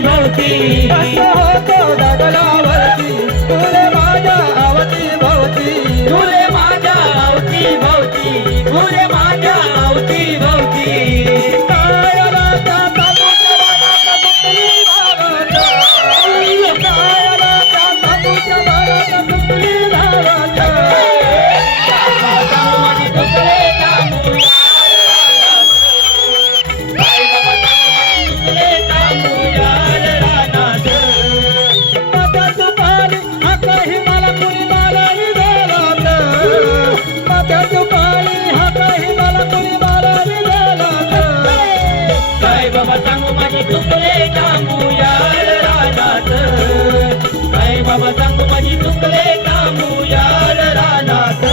भोवती बसलो होतो दगडावरती तुले माझ्या अवती भोवती तुले माझ्या अवती भोवती तुले माझ्या अवती भोवती कायराचा तालुका वालाचा सुटली भावाचा कायराचा तालुका वालाचा सुटली भावाचा माझी तुकडे तांबू यार रानात माथ्याचं पाणी हा काही मला कुणी मारायला दिलात माथ्याचं पाणी हा काही मला कुणी मारायला दिलात काय बाबा सांगू माझी तुकडे तांबू यार रानात काय बाबा सांगू माझी तुकडे तांबू यार रानात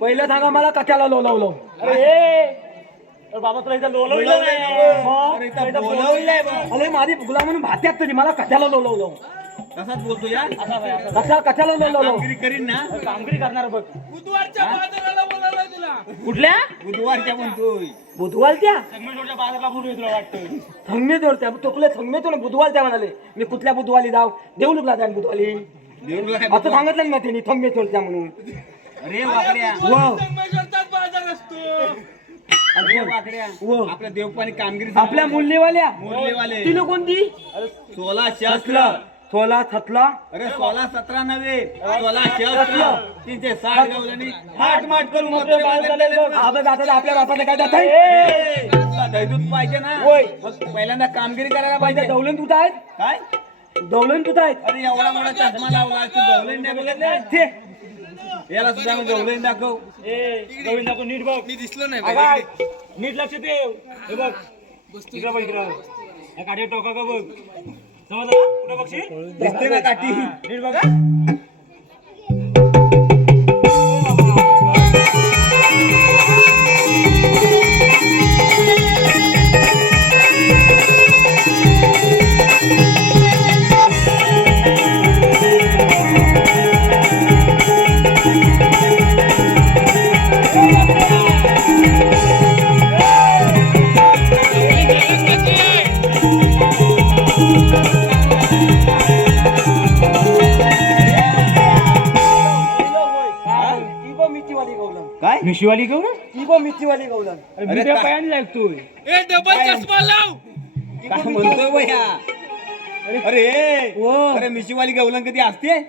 पहिलं सांगा मला कशाला लोलवलं बाबा तुला इथं लोलवलं अरे माझी गुलाम म्हणून भात्यात तरी मला कशाला लोलवलं तसाच बोलतो या कशाला लोलवलं कामगिरी करीन ना कामगिरी करणार बघ बुधवारच्या बाजाराला बोलावलं तुला कुठल्या बुधवारच्या म्हणतोय बुधवाल त्या संगमेश्वरच्या बाजारला बोलू तुला वाटतं थंगमेतोर त्या तो तुला थंगमेतो ना बुधवाल त्या म्हणाले मी कुठल्या बुधवाली जाऊ देऊलुकला त्या बुधवाली देऊळला काय आता सांगितलं ना त्यांनी थंगमेतोर त्या म्हणून अरे वाकड्या संगमेश्वरचाच बाजार असतो. अरे वाकड्या व. आपल्या देवपानी कामगिरी आपल्या मूल्यवाल्या मुरलीवाले तिला कोणती 16 शस्त्र सोला थतला अरे 16 17 नव्हे 16 शस्त्र 360 गावलांनी माट माट करून मोठे आता आपल्या बापाचं काय जात आहे दैदूत पाहिजे ना होय. मग पहिल्यांदा कामगिरी करायला पाहिजे पाहिजे दौलन तुझा आहेत काय दौलन तुझा आहेत अरे एवढा मोठा चष्मा लावला तू गवलेन नाही बघितलं ते याला सुद्धा मग गवलेन दाखव गवळी दाखव नीट बघ मी दिसलो नाही आगा, नीट लक्ष देव हे बघ इकडं बघ इकडं या काठी टोका का बघ समजलं कुठं बघशील दिसते ना काठी नीट बघा काय मिशीवाली घेऊ ना ती पण मिरचीवाली गौलन अरे काय? पायाने लागतोय ए डबल चष्मा लाव काय म्हणतोय भैया अरे व. अरे मिशीवाली गवलन कधी असते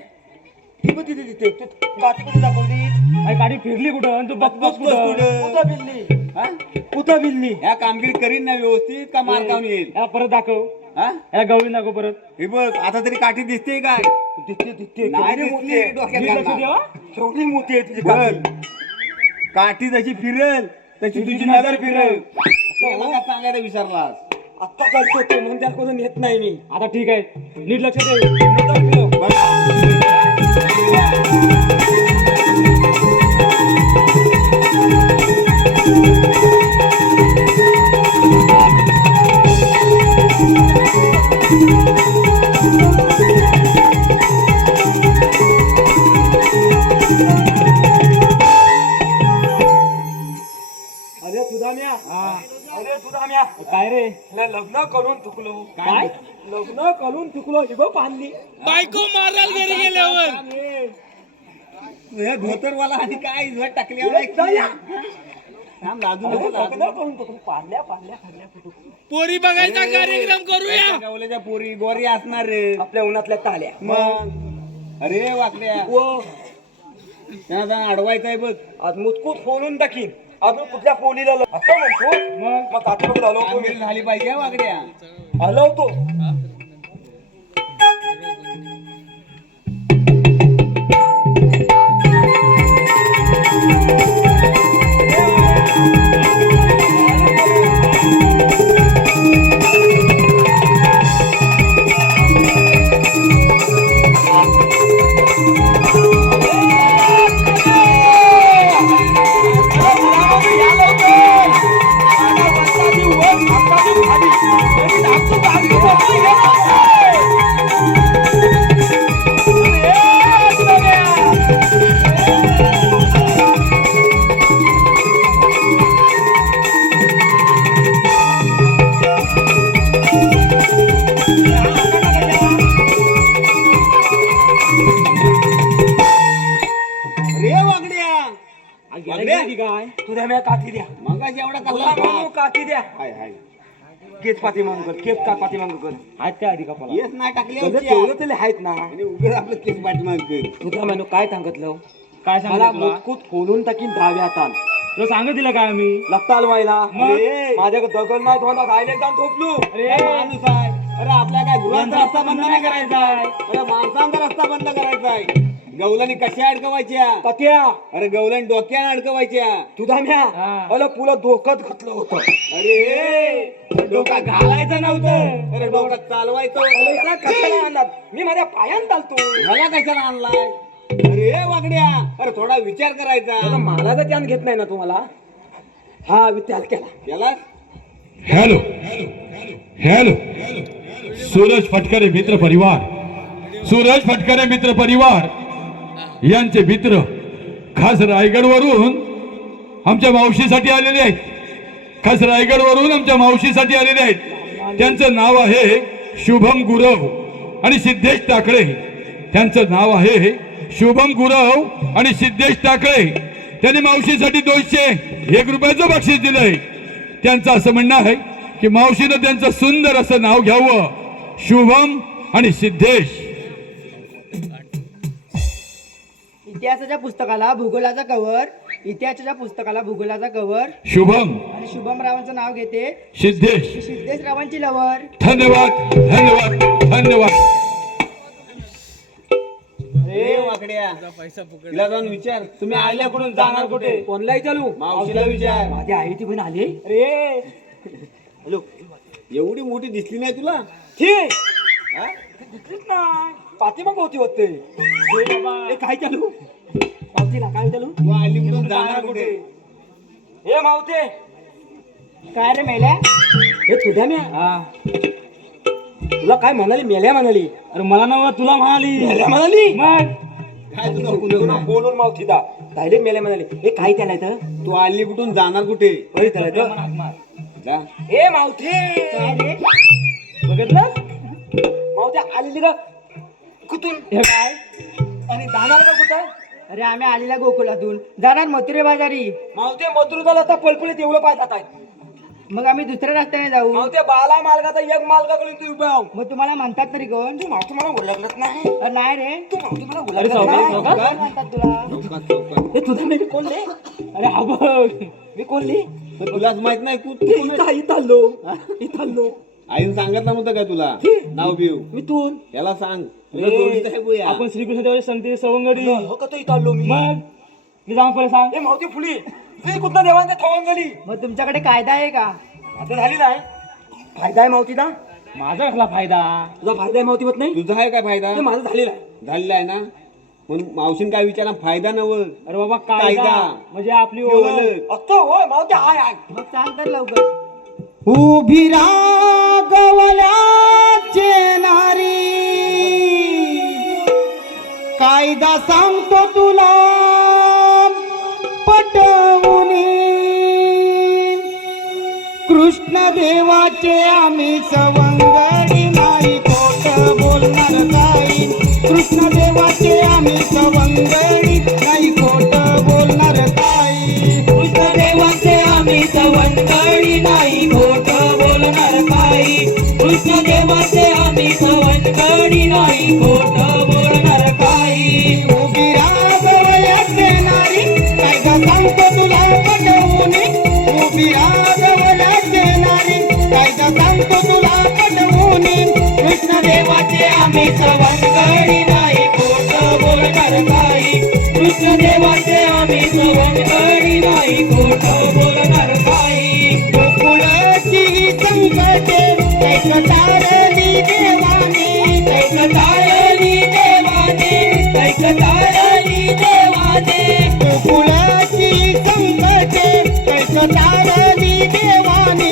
ती पण तिथे तिथे काठी कुठे दाखवली गाडी फिरली कुठं आणि तू बघतोस कुठं बिल्ली हा? कुठं बिल्ली ह्या कामगिरी करीन ना व्यवस्थित का मार खाऊन येईल या परत दाखव हा? या गवळी दाखव परत हे बघ आता तरी काठी दिसते काय दिसते नाही दिसली, डोक्यात घालणार. केवढी मोठी आहे तुझी बघ, काठी. काठी जशी फिरेल तशी तुझी नजर फिरेल मला सांगायला विसरलास आत्ता करतो तो म्हणून त्या करून येत नाही मी आता ठीक आहे नीट लक्ष दे बघ. अरे सुधाम्या अरे सुधाम्या काय रे लग्न करून चुकलो काय लग्न करून चुकलो इगो पाहली बायको मारायला घरी गेल्यावर हे धोतरवाला आणि काय इजवत टाकली लाजू नको लग्न करून चुकलो पाडल्या पोरी बघायचा कार्यक्रम करूया गावल्याच्या पोरी गोरी असणार रे आपल्या उन्हातल्या ताल्या मग अरे वाकड्या त्यांना अडवायचं आहे बघ आज मुतकूत फोडून टाकीन अजून कुठल्या फोलीला असं म्हणतो मग कातरं झालो कामगिरी झाली पाहिजे हा वाकड्या हलवतो रे वाकड्या वाकड्या काय तुझ्या मी काठी द्या मगाशी एवढा तुला कल्ला म्हणू काठी द्या हाय हाय केस पाती मागू कर केस का पाती मागू कर आहेत काय आधी कपाला येस नाही टाकली तेवढं तरी आहेत ना आणि उगाच आपलं केस पाठीमाग कर तुझा म्हणू काय सांगितलं काय मला सांगितलं तुला? मुतकूत खोलून टाकीन दहाव्या हातान तुला सांगितलं काय आम्ही लागताल व्हायला मग? माझ्याकडे दगड नाही धोंडा धायला एकदम थोपलू अरे माणूस आहे अरे आपल्या काय गुरांचा रस्ता बंद नाही करायचा आहे अरे माणसांचा रस्ता बंद करायचा आहे गवलानी कशा अडकवायच्या पत्या अरे गवलानी डोक्याने अडकवायच्या तुझा म्या हा. अला पुला धोकत घातलं होतं अरे डोका घालायचं नव्हतं अरे डोका चालवायचं अला होतं. इला कशाला आणलात? मी माझ्या पायान चालतो मला कशाला आणलाय अरे वाकड्या अरे थोडा विचार करायचा आता मला तर त्यान घेत नाही ना तुम्हाला हा विचार केला याला हेलो हेलो सूरज फटकरे मित्र परिवार सूरज फटकरे मित्र परिवार यांचे मित्र खास रायगडवरून आमच्या मावशीसाठी आलेले आहेत खास रायगडवरून आमच्या मावशीसाठी आलेले आहेत त्यांचं नाव आहे शुभम गुरव आणि सिद्धेश टाकळे त्यांचं नाव आहे शुभम गुरव आणि सिद्धेश टाकळे त्यांनी मावशीसाठी 201 रुपयाचं बक्षीस दिलंय त्यांचं असं म्हणणं आहे की मावशीनं त्यांचं सुंदर असं नाव घ्यावं शुभम आणि सिद्धेश इतिहासाच्या पुस्तकाला भूगोलाचा कव्हर इतिहासाच्या पुस्तकाला भूगोलाचा कव्हर शुभम आणि शुभम रावांचं नाव घेते सिद्धेश सिद्धेश रावांची लवर धन्यवाद धन्यवाद धन्यवाद रे वाकड्या तिला जाऊन विचार तुम्ही आल्याकडून जाणार कुठे कोणलाही चालू मावशीला विचार माझी आई ती पण आली अरे हॅलो एवढी मोठी दिसली नाही तुला ठीक हा? दिसलीच ना पाठीमाग होती होते हे काय चालू मावतीला काय चालू तू आली म्हणून जाणार कुठे हे मावते काय रे मेल्या हे तुझ्या म्या तुला काय म्हणाली मेल्या म्हणाली अरे मला नव्हा तुला म्हणाली मेल्या म्हणाली मग काय तुझा उपयोग तुला नाही? बोलून मावती दा डायरेक्ट मेल्या म्हणाली हे काय त्याला इथं तू आली कुठून जाणार कुठे बरी त्याला इथं जा हे मावते काय रे बघितलं मावते आलेली का कुठून हे काय आणि जाणार का कुठं अरे आम्ही आलेला गोकुळातून जाणार मथुरे बाजारी मावते मधुर झाला आता पळपळीत एवढं पाय जात आहे मग आम्ही दुसऱ्या रस्त्याने जाऊ मावते बाला मालकाचा एक मालकाकडे तू उभा आहो. मग तुम्हाला म्हणतात तरी कोण तू मावते मला ओळखत नाही. अरे नाही रे तू मावते मला अरे ओळखत चौकात, नाही. चौकात. कोण म्हणतात तुला चौकात चौकात हे तुझा मी कोण ले? अरे हा बघ मी कोण ले? तर तुलाच माहित नाही तू ते इथं आलो. इथं आलो. आईन सांगितलं नव्हतं काय तुला नाव बिव मी तू याला सांग तुला जोडीचं आहे बुया. आपण श्रीकृष्ण देवाच्या संगती सवंगडी हो का तो इथं आलो मी. मग मी जाऊन पहिले सांग हे मावती फुली ते कुठला देवांच्या थवंगली मग तुमच्याकडे कायदा आहे का आता झालेला आहे. फायदा आहे मावतीला. माझा कसला फायदा तुझा फायदा आहे मावती होत नाही. तुझा आहे काय फायदा ते माझं झालेलं आहे. झालेला आहे ना म्हणून मावशीन काय विचारा फायदा नव्हत अरे बाबा कायदा कायदा. म्हणजे आपली ओळख असतो होय मावती हाय हाय. मग सांग तर लवकर उभी रागवल्याचे नारी कायदा सांगतो तुला पटवूनी कृष्ण देवाचे आम्ही सवंगडी नाही खोट बोलणार काही कृष्ण देवाचे आम्ही सवंगडी नाही खोट बोलणार काही कृष्ण देवाचे आम्ही सवंगडी नाही खोट बोलणार काही कृष्ण देवाचे आम्ही सवंगडी नाही खोट बोलणार काही उभी रागवल्याचे नारी कायदा सांगतो तुला पटवूनी उभी रागवल्याचे नारी कायदा सांगतो तुला पटवूनी कृष्ण देवाचे आम्ही सवंगडी नाही खोट बोलणार काही कृष्ण देवाचे आम्ही सवंगडी नाही खोट बोलणार काही गोकुळाची संकटे ऐकतारली देवाने ऐकतारली देवाने ऐकतारली देवाने गोकुळाची संकटे ऐकतारली देवाने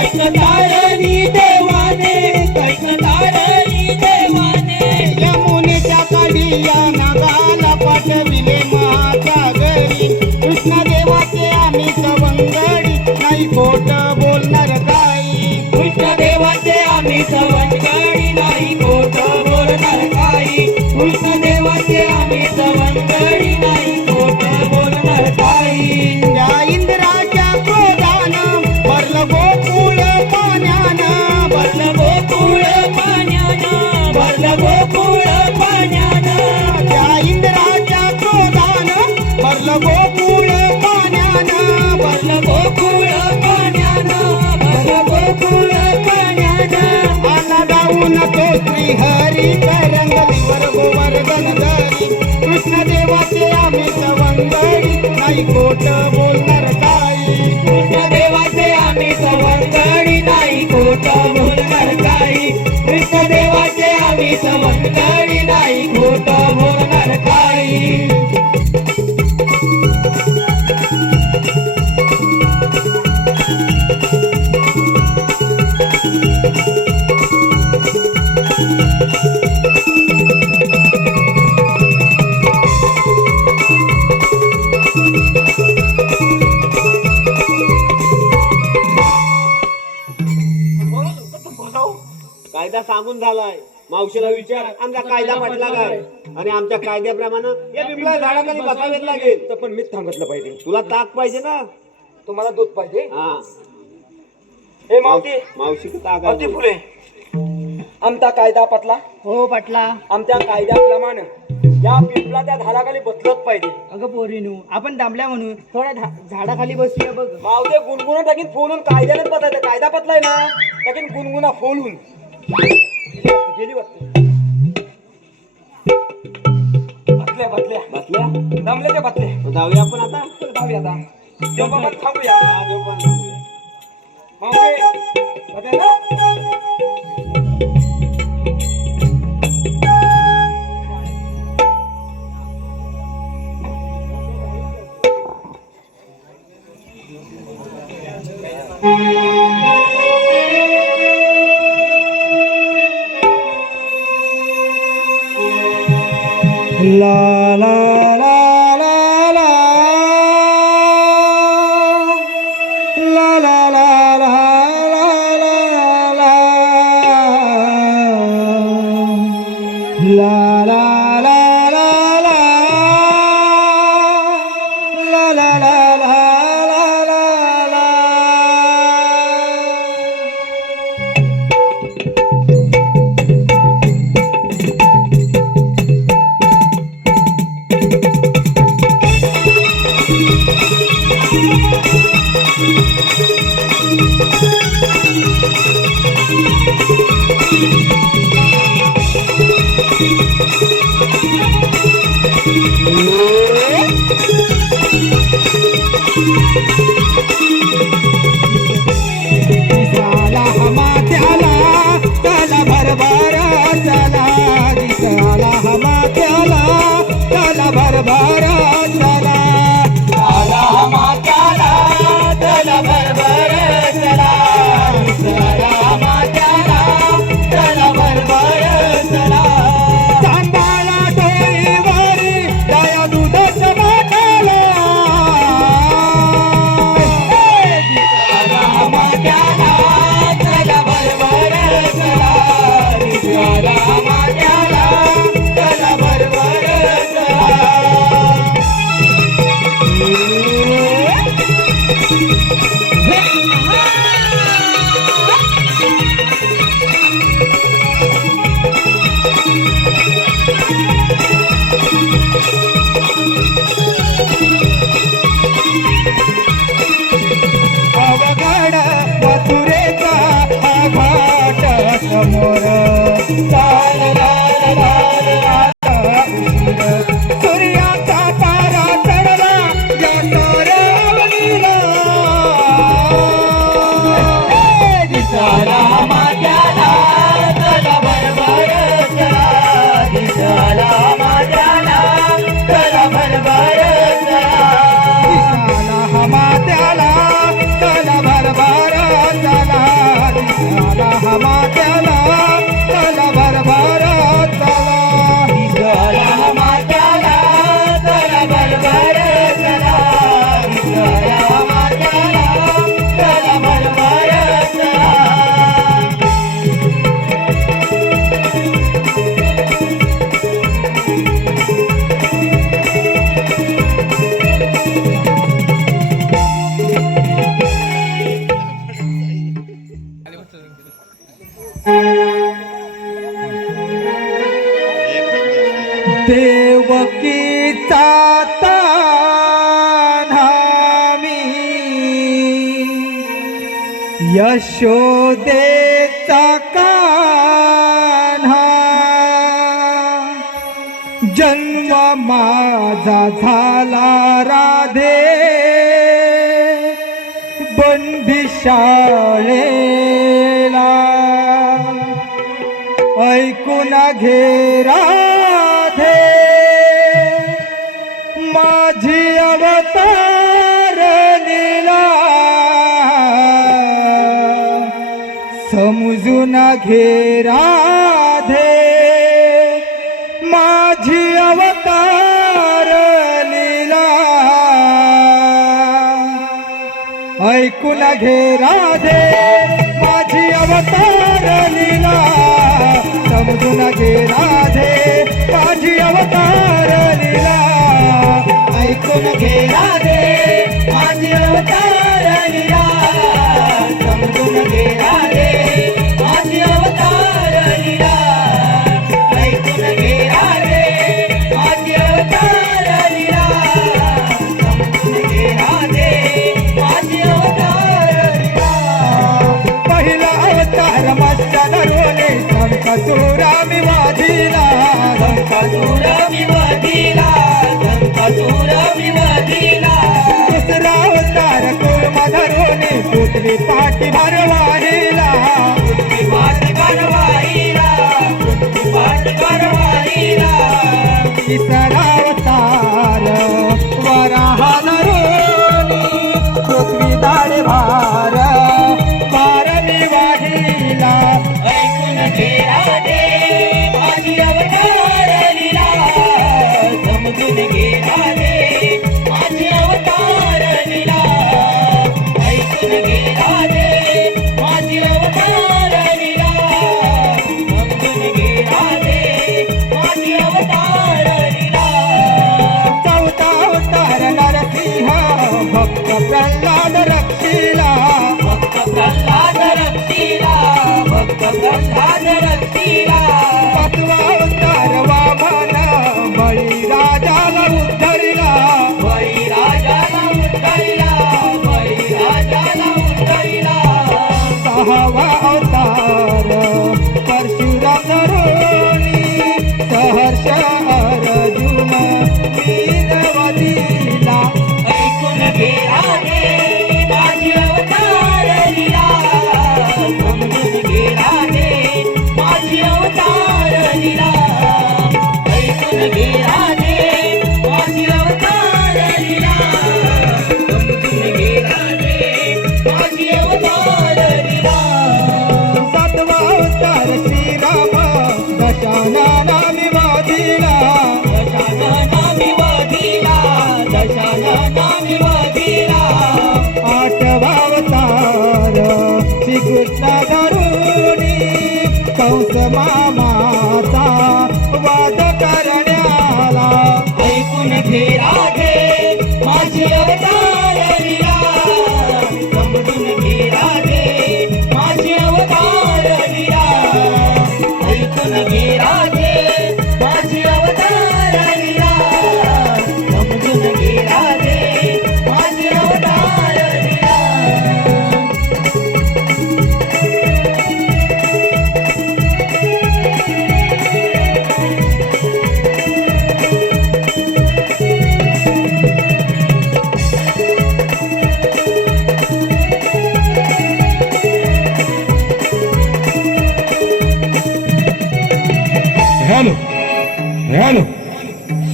ऐकतारली देवाने ऐकतारली देवाने यमुनेच्या काढिया नागाला पाठविले महासागरी कृष्ण देवाचे आम्ही सवंगडी नाही खोट बोलणार काही कृष्ण देवाचे आम्ही सवंगडी नाही खोट बोलणार काही कृष्ण देवाचे आम्ही सवंगडी नाही खोट बोलणार काही त्या इंद्राच्या क्रोधानं भरलं गोकुळ पाण्यानं भरलं गोकुळ पाण्यानं भरलं गोकुळ पाण्यानं त्या इंद्राच्या क्रोधानं भरलं गोकुळ पाण्यानं भरलं गोकुळ पाण्यानं भरलं गोकुळ पाण्यानं आला जाऊन तो श्री हरी करंगलीवर गोवर्धन धरी कृष्ण देवाचे आम्ही सवंगडी नाही खोट बोलणार काही कृष्ण देवाचे आम्ही सवंगडी नाही खोट बोलणार काही कृष्ण देवाचे आम्ही सवंगडी नाही खोट बोलणार काही कायदा सांगून झालाय मावशीला विचार आमचा कायदा म्हटला काय आणि आमच्या कायद्याप्रमाणे या पिंपळा झाडाखाली बसावेच लागेल तर पण मीच सांगितलं पाहिजे. तुला ताक पाहिजे ना तुम्हाला दूध पाहिजे. हा हे मावती मावशी ताक मावती आहे. फुले आमचा कायदा पटला. हो पटला आमच्या कायद्याप्रमाणे या पिंपळा त्या झाडाखाली बसलत पाहिजे. अगं पोरीनू आपण दामल्या म्हणून थोड्या झाडाखाली बसूया बघ मावते गुणगुणा टाकीन फोलून कायद्यानेच बसायचं. कायदा पटलाय ना टाकीन गुणगुणा फोलून गेली वाटते. बसल्या बसल्या बसल्या दमले ते बसले. जाऊया आपण आता जाऊया आता देवबाबा थांबूया. हा, देऊ पण जाऊया. मावते बसले ना? ला ला ला ला ला ला ला ला ला ला ला यशोदेचा कान्हा जन्म माझा झाला राधे बंदिशाळेला ऐकून घे राधे माझी अवतार लीला समजून घे राधे माझी अवतार लीला ऐकून घे राधे माझी अवतार लीला समजून घे राधे माझी अवतार लीला ऐकून घे राधे माझी अवतार लीला समजून घे राधे माझी अवतार लीला ऐकून घे राधे माझी अवतार लीला समजून घे राधे माझी अवतार लीला पहिला अवतार मस्ता धरोने संकटुरा मी वादिला संकटुरा मी वादिला संकटुरा मी वादिला दुसरा अवतार कुर्मा धरोने पृथ्वी पाठी भरवाहिला पृथ्वी पाठ भरवाहिला पृथ्वी पाठ भरवाहिला तिसरा अवतार वराह धरोने पृथ्वी दाढे भार मी वाहिला ऐकून घे राधे माझी अवतार लीला समजून घे राधे माझी अवतार लीला ऐकून घे राधे माझी अवतार लीला समजून घे राधे माझी अवतार लीला चौथा अवतार नरसिंह भक्त प्रल्हाद रक्षिला भक्त प्रल्हाद रक्षिला भक्त प्रल्हाद रक्षिला पाचवा अवतार वामन बळीराजाला उद्धरिला बळीराजाला उद्धरिला बळीराजाला उद्धरिला सहावा अवतार परशुराम धरोनी सहर्ष अर्जुन वीरवदीला ऐकून घे राधे माझी अवतार लीला समजून घे राधे माझी अवतार लीला ऐकून घे राधे माझी अवतार लीला समजून घे राधे माझी अवतार लीला सातवा अवतार श्रीराम दशानना विवादिला दशानना विवादिला दशानना विवादिला आठवा अवतार श्रीकृष्ण धरुणी कंस मामाचा वाद करण्याला ऐकून घे राधे माझी अवतार लीला समजून घे राधे माझी अवतार लीला ऐकून घे राधे माझी अवतार लीला समजून घे राधे माझी अवतार लीला हॅलो हॅलो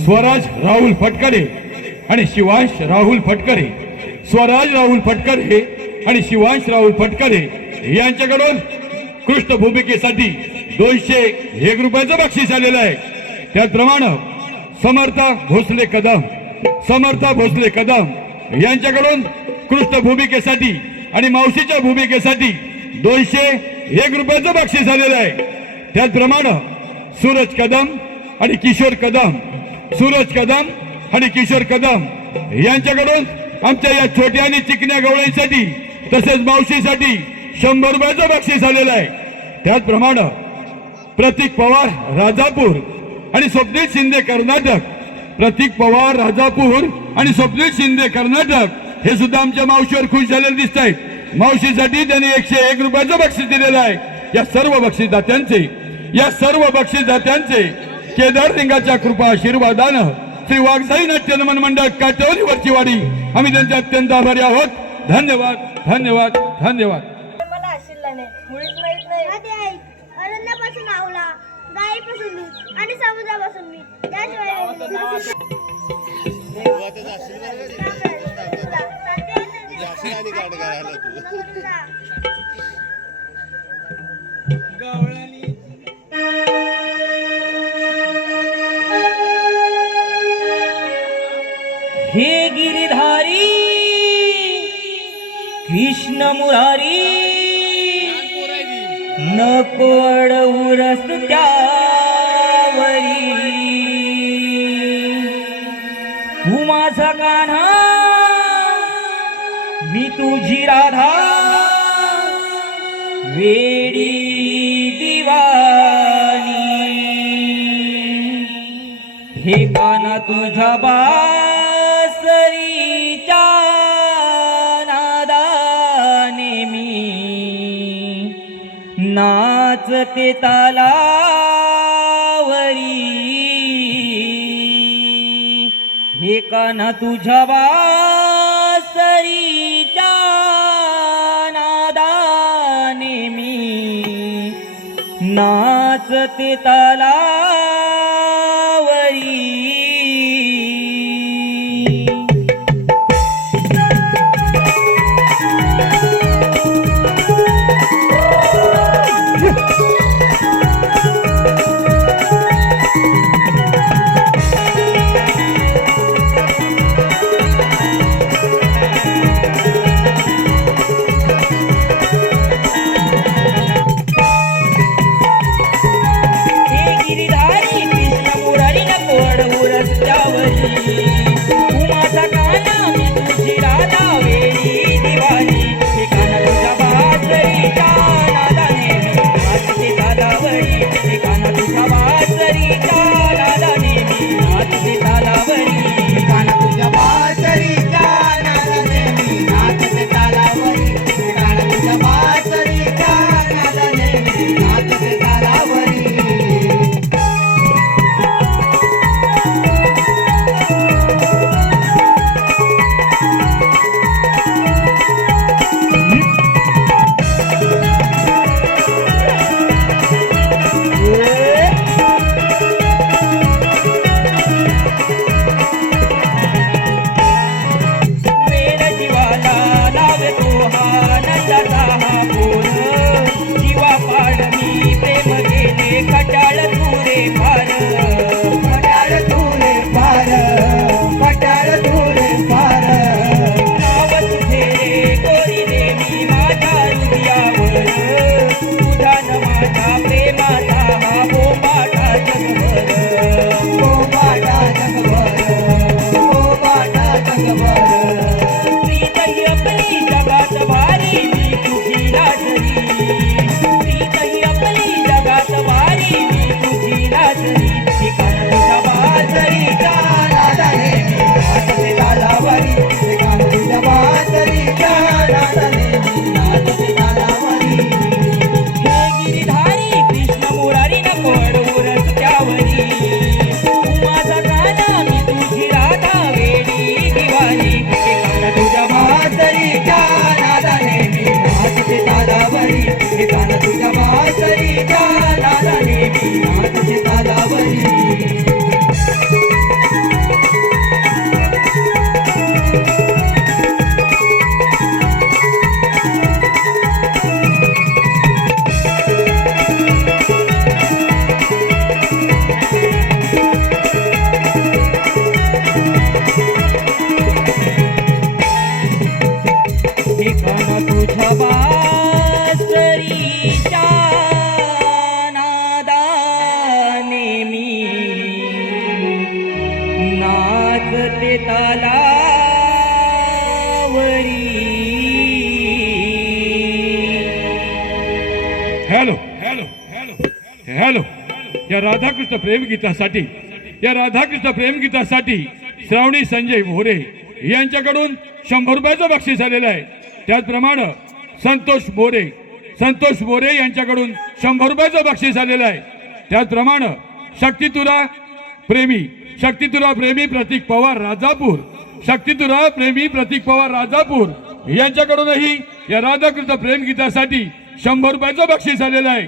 स्वराज राहुल फटकरे आणि शिवांश राहुल फटकरे स्वराज राहुल फटकरे आणि शिवांश राहुल फटकरे यांच्याकडून कृष्ण भूमिकेसाठी 201 रुपयाचं बक्षीस आलेलं आहे. त्याचप्रमाणे समर्था भोसले कदम यांच्याकडून कृष्ण भूमिकेसाठी आणि मावशीच्या भूमिकेसाठी 201 रुपयाचं बक्षीस आलेलं आहे. त्याचप्रमाणे सूरज कदम आणि किशोर कदम यांच्याकडून आमच्या या छोट्या आणि चिकन्या गवळीसाठी तसेच मावशीसाठी 100 रुपयाचं बक्षीस आलेलं आहे. त्याचप्रमाणे प्रतीक पवार राजापूर आणि स्वप्नील शिंदे कर्नाटक हे सुद्धा आमच्या मावशीवर खुश झालेले दिसत आहेत. मावशीसाठी त्यांनी 101 रुपयाचं बक्षीस दिलेलं आहे. या सर्व बक्षीसदात्यांचे केदार लिंगाच्या कृपा आशीर्वादानं श्री वाघसाई नाट्य नमन मंडळ काटवली वरची वाडी आम्ही त्यांचे अत्यंत आभारी आहोत. धन्यवाद धन्यवाद धन्यवाद. मला आशिल्लाने मुळीच माहित नाही. आधी आई अरण्यापासून आवला, गायीपासून दूध आणि समुद्रापासून मीठ. त्याशिवाय हे गिरिधारी कृष्ण मुरारी नको अडवू रस्त्यावरी तू माझा कान्हा मी तुझी राधा वेडी दिवानी हे काना तुझ्या बासरीच्या नादाने मी नाचते तालावरी हे काना तुझ्या बासरीच्या नादाने मी नाचते तालावरी. हॅलो हॅलो हॅलो हॅलो या राधाकृष्ण प्रेम गीतासाठी श्रावणी संजय मोरे यांच्याकडून 100 रुपयाचं बक्षीस आलेलं आहे. त्याचप्रमाणे संतोष मोरे यांच्याकडून 100 रुपयाचं बक्षीस आलेलं आहे. त्याचप्रमाणे शक्तितुरा प्रेमी प्रतीक पवार राजापूर यांच्याकडूनही या राधाकृष्ण प्रेम गीतासाठी 100 रुपयाचं बक्षीस आलेलं आहे.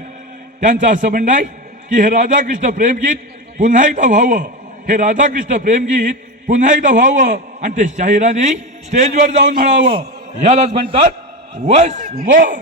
त्यांचं असं म्हणणं आहे की हे राधाकृष्ण प्रेम गीत पुन्हा एकदा व्हावं आणि ते शाहिरांनी स्टेजवर जाऊन म्हणावं. यालाच म्हणतात वस मोर.